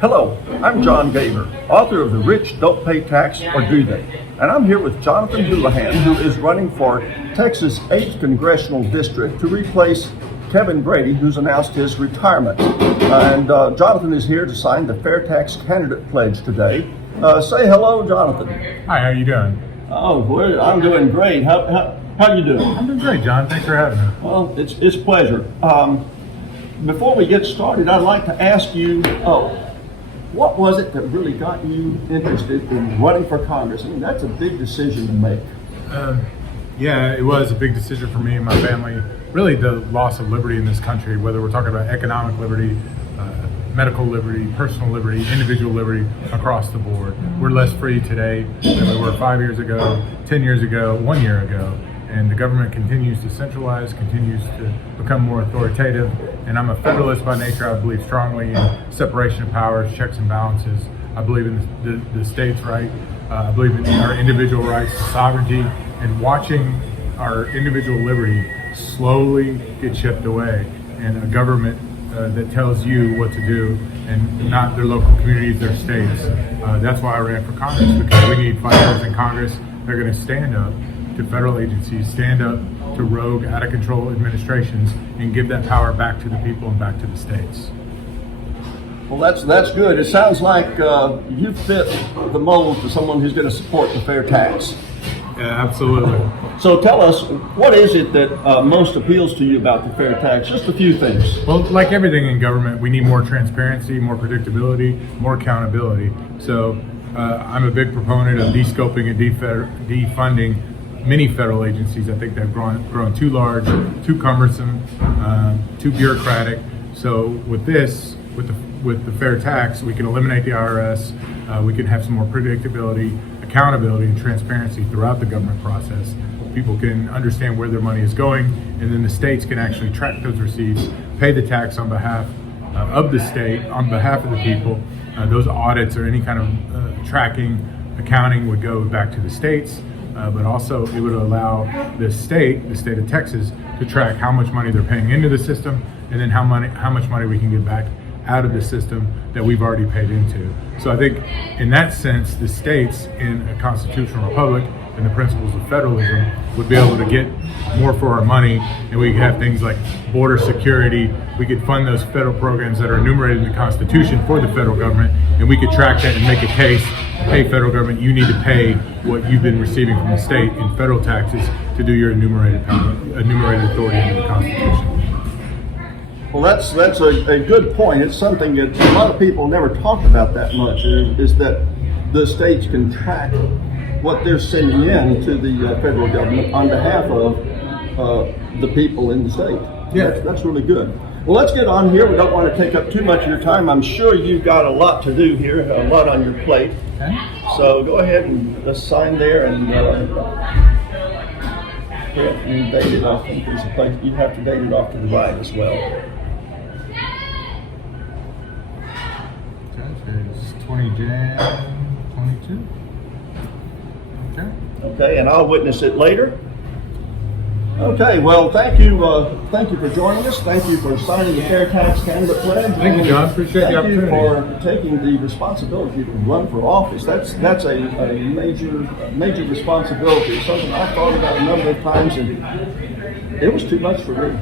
Hello, I'm John Gaver, author of The Rich Don't Pay Tax, or Do They? And I'm here with Jonathan Hullihan, who is running for Texas 8th Congressional District to replace Kevin Grady, who's announced his retirement. Jonathan is here to sign the FAIRtax Candidate Pledge today. Say hello, Jonathan. Hi, how you doing? Oh, well, I'm doing great. How you doing? I'm doing great, John. Thanks for having me. Well, it's a pleasure. Before we get started, I'd like to ask you, what was it that really got you interested in running for Congress? I mean, that's a big decision to make. Yeah, it was a big decision for me and my family. Really, the loss of liberty in this country, whether we're talking about economic liberty, medical liberty, personal liberty, individual liberty across the board. We're less free today than we were 5 years ago, 10 years ago, 1 year ago. And the government continues to centralize, continues to become more authoritative. And I'm a federalist by nature. I believe strongly in separation of powers, checks and balances. I believe in the state's right. I believe in our individual rights, sovereignty, and watching our individual liberty slowly get chipped away, and a government that tells you what to do and not their local communities, their states. That's why I ran for Congress, because we need fighters in Congress that are going to stand up to federal agencies, stand up to rogue, out-of-control administrations, and give that power back to the people and back to the states. Well, that's good. It sounds like you fit the mold for someone who's going to support the fair tax. Yeah, absolutely. So tell us, what is it that most appeals to you about the fair tax? Just a few things. Well, like everything in government, we need more transparency, more predictability, more accountability. So I'm a big proponent of de-scoping and defunding many federal agencies. I think they've grown too large, too cumbersome, too bureaucratic. So with this, with the fair tax, we can eliminate the IRS. We can have some more predictability, accountability, and transparency throughout the government process. People can understand where their money is going, and then the states can actually track those receipts, pay the tax on behalf of the state, on behalf of the people. Those audits or any kind of tracking, accounting would go back to the states. But also it would allow the state of Texas, to track how much money they're paying into the system, and then how much money we can get back out of the system that we've already paid into. So I think in that sense, the states in a constitutional republic and the principles of federalism would be able to get more for our money, and we could have things like border security. We could fund those federal programs that are enumerated in the Constitution for the federal government, and we could track that and make a case. Hey, federal government, you need to pay what you've been receiving from the state in federal taxes to do your enumerated authority under the Constitution. Well, that's a good point. It's something that a lot of people never talk about that much, is that the states can track what they're sending in to the federal government on behalf of the people in the state. Yeah. That's really good. Well, let's get on here. We don't want to take up too much of your time. I'm sure you've got a lot to do here, a lot on your plate. Okay. So go ahead and just sign there and date it off. I think there's a place you have to date it off to the right as well. Okay, it's 20 Jan 22. Okay, and I'll witness it later. Okay, well, thank you for joining us. Thank you for signing the FAIRtax Candidate Pledge. Thank you, John. Appreciate the opportunity. Thank you for taking the responsibility to run for office. That's a major responsibility. It's something I thought about a number of times, and it was too much for me.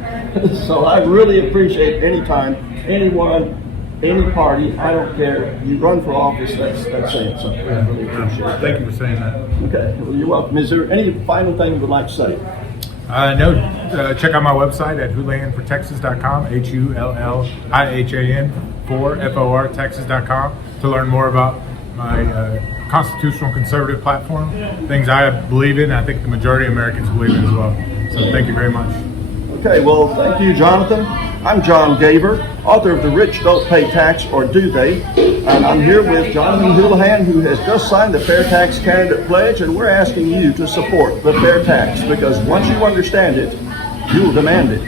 So I really appreciate any time, anyone, any party, I don't care, you run for office, that's saying something. I really appreciate it. Thank you for saying that. Okay, well, you're welcome. Is there any final thing you would like to say? No, check out my website at hullihanfortexas.com, HULLIHAN for FOR Texas.com, to learn more about my constitutional conservative platform, things I believe in, I think the majority of Americans believe in as well. So thank you very much. Okay, well, thank you, Jonathan. I'm John Gaver, author of The Rich Don't Pay Tax, or Do They? And I'm here with Jonathan Hullihan, who has just signed the FAIRtax Candidate Pledge, and we're asking you to support the fair tax, because once you understand it, you will demand it.